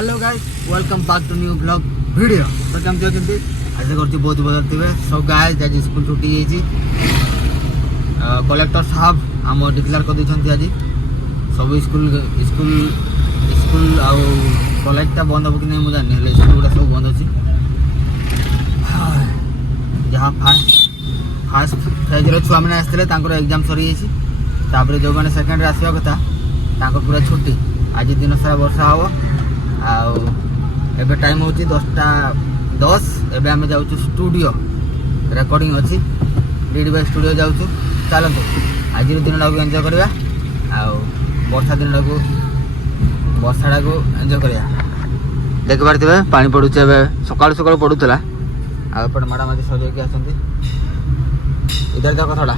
Hello guys welcome back to new blog video. तो केमती अच्छे आज कर बहुत भल थे। सब गाइस आज स्कूल छुट्टी कलेक्टर साहब आम डिक्लेयर कर दी आज सब स्कूल स्कूल स्कूल आउ कॉलेजटा बंद हम कि नहीं मुझे जानी स्कूल गुड़ा सब बंद अच्छी जहाँ फास्ट फेज छुआ मैंने आसते एग्जाम सरी जापर जो मैंने सेकेंड आसवा कथा पूरा छुट्टी आज दिन सारा वर्षा हम आबे टाइम हूँ 10:10 एबे आम जाऊँ स्टूडियो रेकर्डिंग अच्छी डीडी बाई स्टूडियो जाऊँ। चलतु आज दिन टाक एंजॉय करवा वर्षा दिन टाक वर्षा को एंजॉय करवा। देख पारे पानी पड़ू सकाल सकाल पड़ूला आपटे मैडम आज सजाई आसती इधर देखो थोड़ा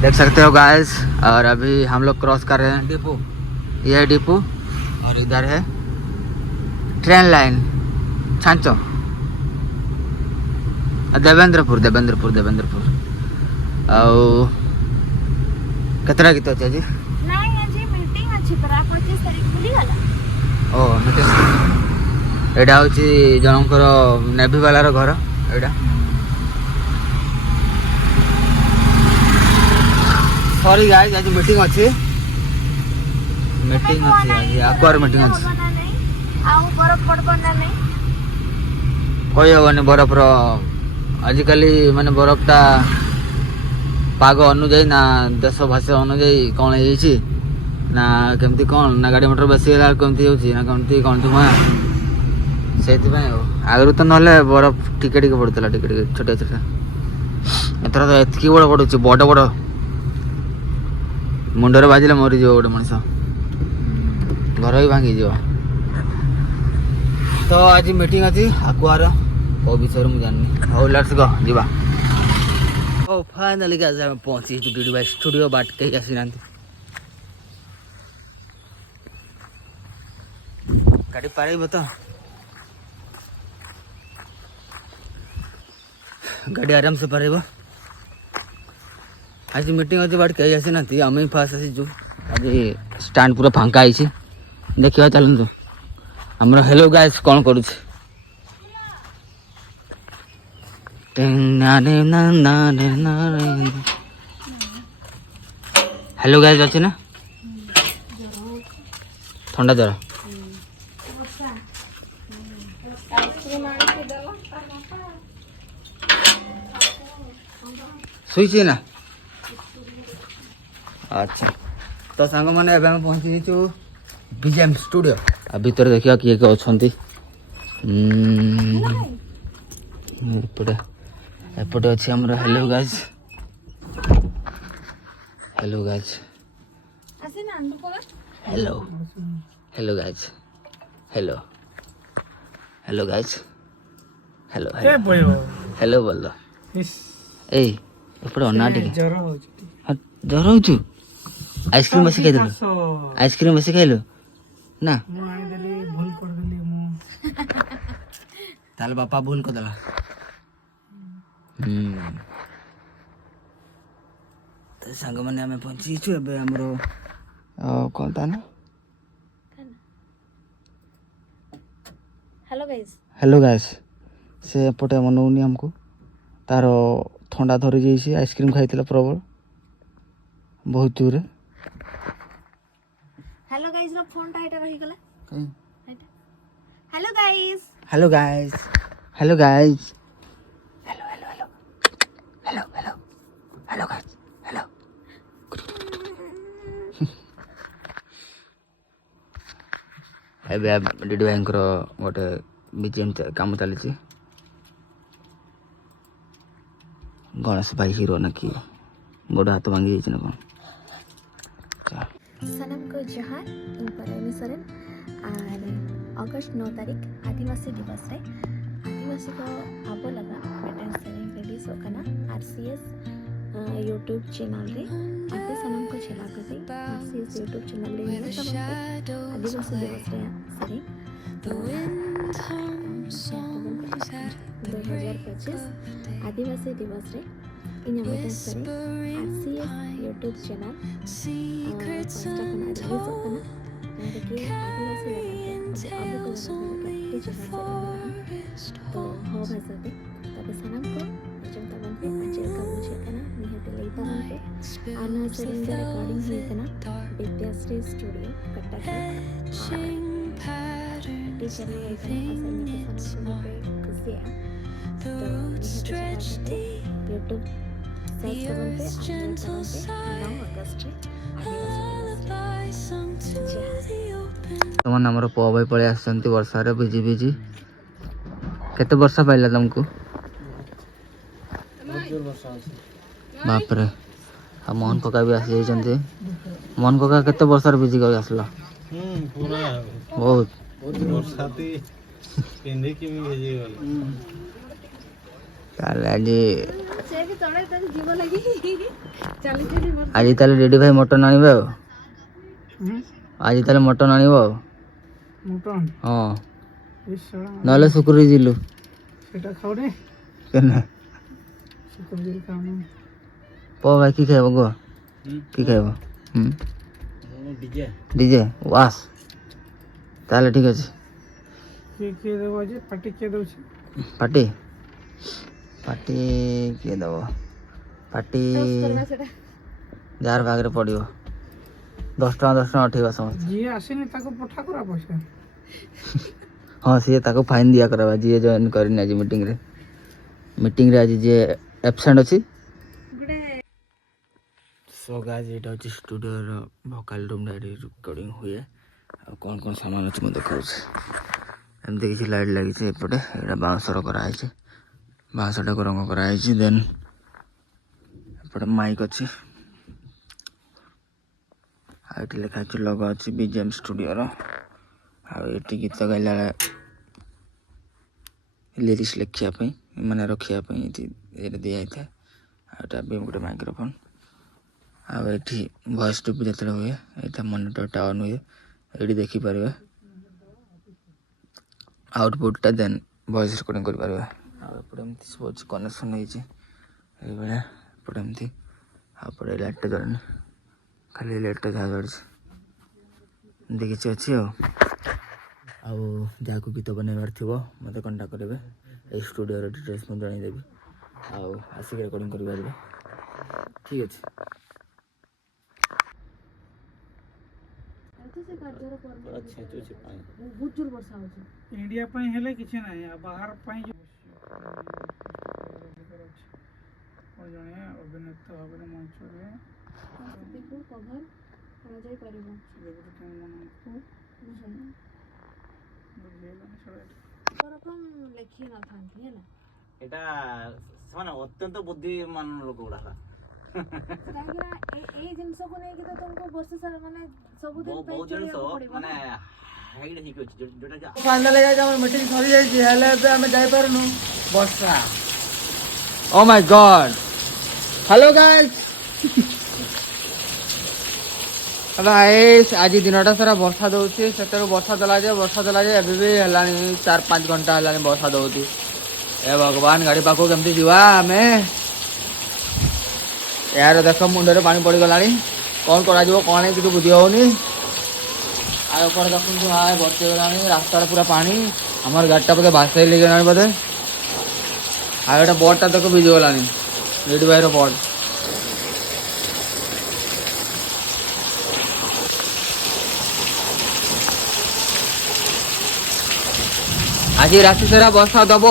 देख सकते हो गाइस। और अभी हम लोग क्रॉस कर रहे हैं डिपो, यह है डिपो और इधर है ट्रेन लाइन छांचो देवेंद्रपुर देवेंद्रपुर देवेंद्रपुर केतरा गीत अच्छे जी नहीं आज मीटिंग अच्छी पर 25 तारीख भूली गला। ओ मीटिंग एडा होची जनकर नेवी वालार घर एडा सॉरी गाइस आज मीटिंग अच्छी आज आकुआर मीटिंग अच्छी आउ बरफ पड़बना नहीं कही हेनी बरफ आजिकल माने बरफटा पाग अनुजाई ना देश भाषा अनुजाई कौन है ना केमती कौन ना गाड़ी मोटर बेसी कमती हो कमती कौन से आगु तो ना बरफ टिके टिके पड़ता टिके छोटे छोटे एथर तो एतकी बड़ पड़ुची बड़ बड़ मुंडर बाजिले मरीज गोटे मनीष घर भी भांगी जा। तो आज मीटिंग अच्छी आकुआर कौ विषय मुझे जानी हाउ लेट्स गो जीवा। ओ फाइनली गाइस हम पहुंची डीडी बाई स्टूडियो बाट कहीं आसी ना गाड़ी पार तो गाड़ी आराम से पार आज मीटिंग अच्छी बाट कहीं आसी ना आम ही फास्ट आसीचु आज स्टैंड पूरा फांका आई देखा चलतु आम हेलो गाइस कौन करुँ हेलो गाइस अच्छे ना ठंडा जरा शुई ना अच्छा। तो सांग मैंने एवं पहुँची बीजेएम स्टूडियो आ भीतर देखिए किए किए अच्छा एपटे अच्छे आम hello guys hello guys hello hello guys hello hello guys hello hello बोल दो ए एपटे अन्ना जर हो आइसक्रीम बस खाई आइसक्रीम बस खाइल ना ताल बापा भूल कर देला तो सांग मैंने आम पहुंची आमर कौन था ना हेलो गाइस से एपटे मनौनी हमको तार ठंडा धरी जाइए आइसक्रीम खाई प्रबल बहुत दूर। हेलो गाइस रो फोन टाइट रही गला hello guys hello guys hello guys hello hello hello hello hello hello guys hello एबे डीडी भाई गोटे बीजेएम काम चली गणेश भाई हीरो ना कि गोड़ हाथ भांगी ना कौन सनम को जोहार इन परानी सरन और अगस्त 9 तारीख आदिवासी दिवस रे आदिवासी को आबो लगा बेटन सेरेंग रिलीज होकना आरसीएस यूट्यूब चैनल रे आपे सनम को चला कर आरसीएस यूट्यूब चैनल रे ये सब आदिवासी दिवस रे सरी 2025 आदिवासी दिवस रे इन बेटन सेरेंग आरसीएस यूट्यूब चैनल रिलीज होकना देखिए सेरेन रे रिकॉर्डिंग हुई थी ना विद्याश्री स्टूडियो कटक में टीचर ने असाइनमेंट सुनने पे खुशी है तो यूट्यूब सर्च करते अपलोड करते 9 अगस्त रे तुम आमर पुआ भाई पलि आसुँच वर्षा भिजी भिजी केते वर्षा पाइला तुमको बापरे आ मोहन कका भी आसी जाइछन्ते मोहन कका केते वर्षा भिजी गई आसला बहुत आज ताले रेडी भाई मटन आनिबे आज ताले मटन आनिबो मटन हां इशड़ा नाले सुकुरी जिलु सेटा खाओ रे केने सुकुर जी खाओ पो भाई की खाइबो गो की खाइबो डीजे डीजे वास ताले ठीक अछि के देबो जे पार्टी के दउ छी पार्टी पार्टी के दबो पार्टी जार भाग रे पड़ियो 10 टका उठेबा समझ जी आसीनी ताको पठा करा पैसा हाँ सी ताको फाइन दिया करबा जी जॉइन करिन आज मीटिंग रे आज जे एब्सेंट अछि सो गाइस एटा अछि स्टूडियो रो वोकल रूम रे रिकॉर्डिंग हुए आ कोन कोन सामान अछि म देखाउ एम देखि लाइट लागि छै एपटे एटा बांसर करा है छै बांसटा को रंग करा है छै देन एपटे माइक अछि आ एटी लिखा छै लोगो अछि बीजेएम स्टूडियो रो आ एटी गीत गाइला लिरिक्स लिखिया पे माने रखिया पे एटी दिया था आटा भी गोटे माइक्रोफोन आ एटी वॉइस टू जतले हुए एटा मॉनिटर ऑन हुए एटी देखि परबे आउटपुट देन वॉइस रिकॉर्डिंग कर परबे आ एपटे सब कनेक्शन होई छै ए बेला एपटे आ पड़े लाइट जरन खाली लाइट जा जड़ देखि छै अछि आ जाको गीत बनैबार थी मत कंटाक्ट करेंगे ये स्टूडियो डिटेल्स मुझे जनईदेवी आसिक रेकर्डिंग कर ठीक अच्छे इंडिया पई हेले किछ नाही आ बाहर पई जो जने अभिनेता भाबरे मंच रे देखो कवर करा जाय परिबो देखो केन मन बुझना बुझेला छड़े रकम लेखि न थांती है ना एटा माने अत्यंत बुद्धिमान लोक गुडा काहेकि ए जिंस को नै कि तो तुमको वर्ष सारा माने सब दिन पे जिंस माने हाइड ही कुछ जोटा फाइनल ले जाय मीटिंग सरी जाय छी हेले पे हम जाय परनु वर्षा oh my god hello guys guys आज दिनटा सारा वर्षा दउछि सेतर वर्षा दला जे एबे भी हलानी 4-5 घंटा हलानी वर्षा दउछि ए भगवान गाड़ी पाको केमती जीवा हमें यार देख मुंडे पानी पड़ गलानी कौन करा जीवो कौन है किछु बुझी होनी आय ऊपर देखु हाय बरते गलानी रास्ता पूरा पानी हमर गाड़ीटा पते भासे ले गलानी पते आय एटा बोर्डटा देखो भिज गलानी रेडी भाई रो बोर्ड आज राति सारा वर्षा दब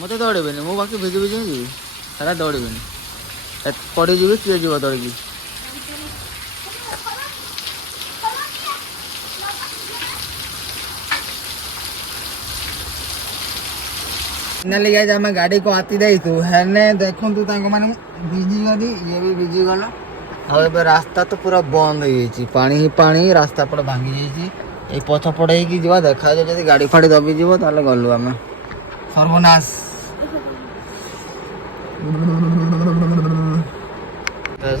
मत दौड़े मु बाकी भिजी भिजी जी सारा दौड़े पड़ी जी किए जीव दौड़ी फाइनाली गाइस हम गाड़ी को आती दे तू हेने देखूं तू तांको माने भिजी गली ये भी भिजी गला अब ए रास्ता तो पूरा बंद हो जाई पानी ही पानी रास्ता पर भांगी जाई ए पछ पड़े की जीवा देखा जे जदी गाड़ी फाड़ी दबी जीवो ताले गलु हम सर्वनाश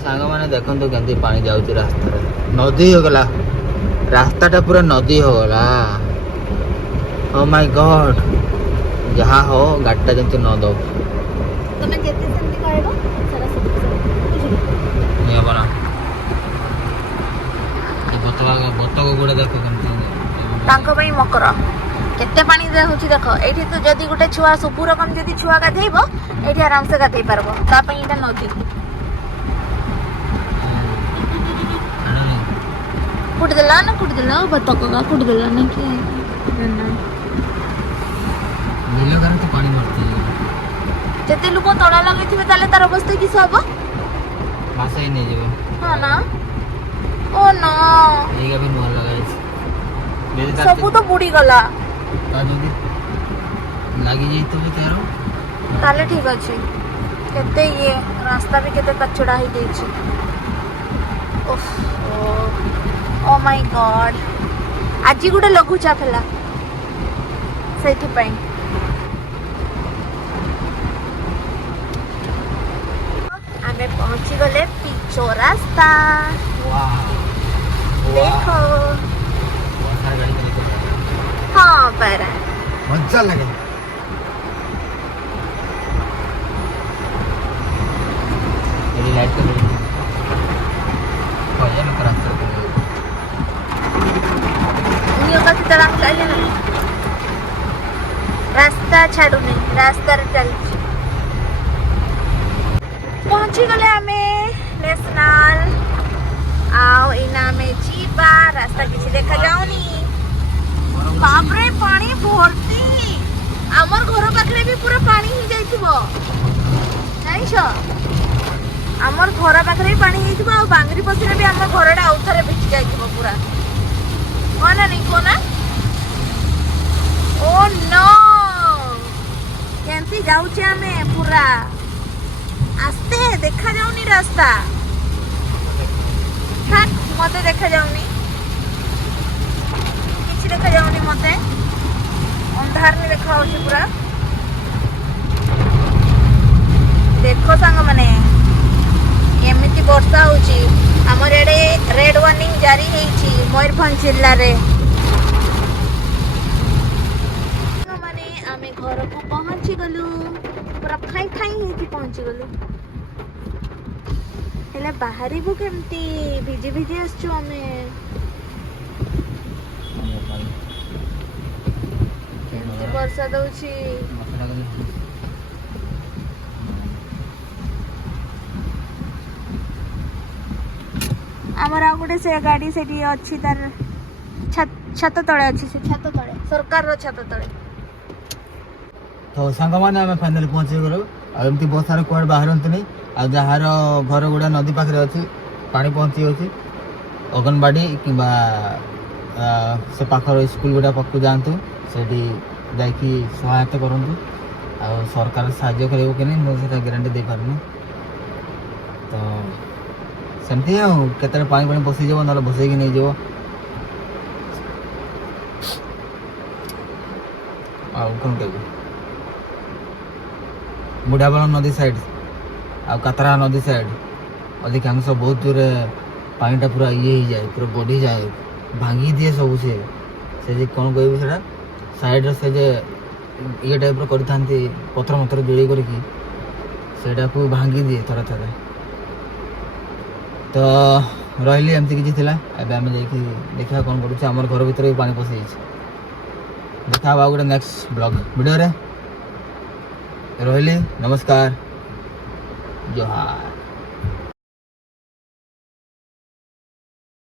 सांग माने देखूं तू केंती पानी जाउची रास्ता रे नदी हो गला रास्ताटा पूरा नदी हो गला ओ माय गॉड जहाँ हो गाड़ीटा जंतु न दो तमे जेते सेंती कहबो सारा सब ये बना ये बतवा बतको गुडा देखो केमती ତାଙ୍କ ପାଇଁ ମକର କେତେ ପାଣି ହେଉଛି ଦେଖ ଏଇଠି ତ ଯଦି ଗୋଟେ ଛୁଆ ସୁପୁର କମ ଯଦି ଛୁଆ ଗାଧେଇବ ଏଇଠି ଆରାମସେ ଗାଧେଇ ପାରବ ତା ପାଇଁ ଏଇଟା ନଦୀ କୁଟିଦେଲା ନା କୁଟିଦେଲା ବତକ କୁଟିଦେଲା ନା କି ପାଣି ଭର୍ତ୍ତି ଯେତେ ଲୋକ ତଳା ଲଗେଇଥିବେ ତାହେଲେ ତାର ଅବସ୍ଥା କିସ ହବ ମାସ ହିଁ ନେଇଯିବ ହଁ ନା ଓ ନା ଏଇକା ବି ନୂଆ ଲଗାଇଛି ସବୁ ତ ବୁଡିଗଲା ଯଦି ଲାଗିଯାଇଥିବ ତାର ତାହେଲେ ଠିକ ଅଛି କେତେ ଇଏ ରାସ୍ତା ବି କେତେ କଚଡା ହେଇଯାଇଛି ଓ ମାଇ ଗଡ୍ ଆଜି ଗୋଟେ ଲଘୁଚାପ ହେଲା ସେଇଥିପାଇଁ ଆମେ ପହଞ୍ଚିଗଲେ ପିଚୋ ରାସ୍ତା ଦେଖ ହଁ ପରା ମଜା ଲାଗେ लाइट का रास्ता छाड़ुनी रास्ता चलছি पहुंची गले आमे नेशनल आओ इना में जीवा रास्ता किसी देखा जाऊनी बाप रे पानी भर्ती आमर घर पाखरे भी पूरा पानी ही जाइथिबो जाइछो आमर घर पाखरे भी पानी जाइथिबो आ बांगरी पसरे भी आमर घरडा आउथरे भिज जाइथिबो पूरा कोना नहीं कोना ओ नो केंती जाउचे आमे पूरा आस्ते देखा जाउनी रास्ता हट मते देखा जाउनी किछि देखा जाउनी मते अंधार में देखा होची पूरा देखो सांग माने एमिति वर्षा होची हमर एडे रेड वार्निंग जारी हेची मयूरभंज जिल्ला रे माने आमे घर को पहुंची गलु पूरा खाई खाई हेची पहुंची गलु हेले बाहरी बु केमती भिजी भिजी आसछु आमे केमती वर्षा दउची आमर आ गोटे से गाड़ी से अच्छी तार छत तले अच्छी से छत तले सरकार रो छत तले तो सांग माने आमे फाइनली पहुंची गलो आ एमती बहुत सारे कुआड बाहरंत नहीं आ जहार घर गुड़ा नदी पाखरे अच्छी पानी पहुंची अच्छी अंगनवाड़ी कि से पाखर स्कूल गुड़ा पाखु जातु से सहायता करूँ आ सरकार साहाଯ୍ୟ करेबो कि नहीं मुझे ग्यारंटी दे पारनी तो सेमती केते पानी पानी बसी जाव ना बसई नहीं जाव कौन कह बुढ़ाबल नदी साइड आ कातरा नदी साइड अधिकांश बहुत जोर पानीटा पूरा ये ही जाए पूरा बढ़ी जाए भांगी दिए सब से कौन कह साइड से ये टाइप कर पथर मथर जोड़ी करके भांगी दिए थोड़ा थोड़ा तो रही एमती किसी थी आम देखा कौन करुचे आम घर भर भी पानी पशि देखा गोटे नेक्स्ट ब्लॉग वीडियो रे रही नमस्कार जोहार।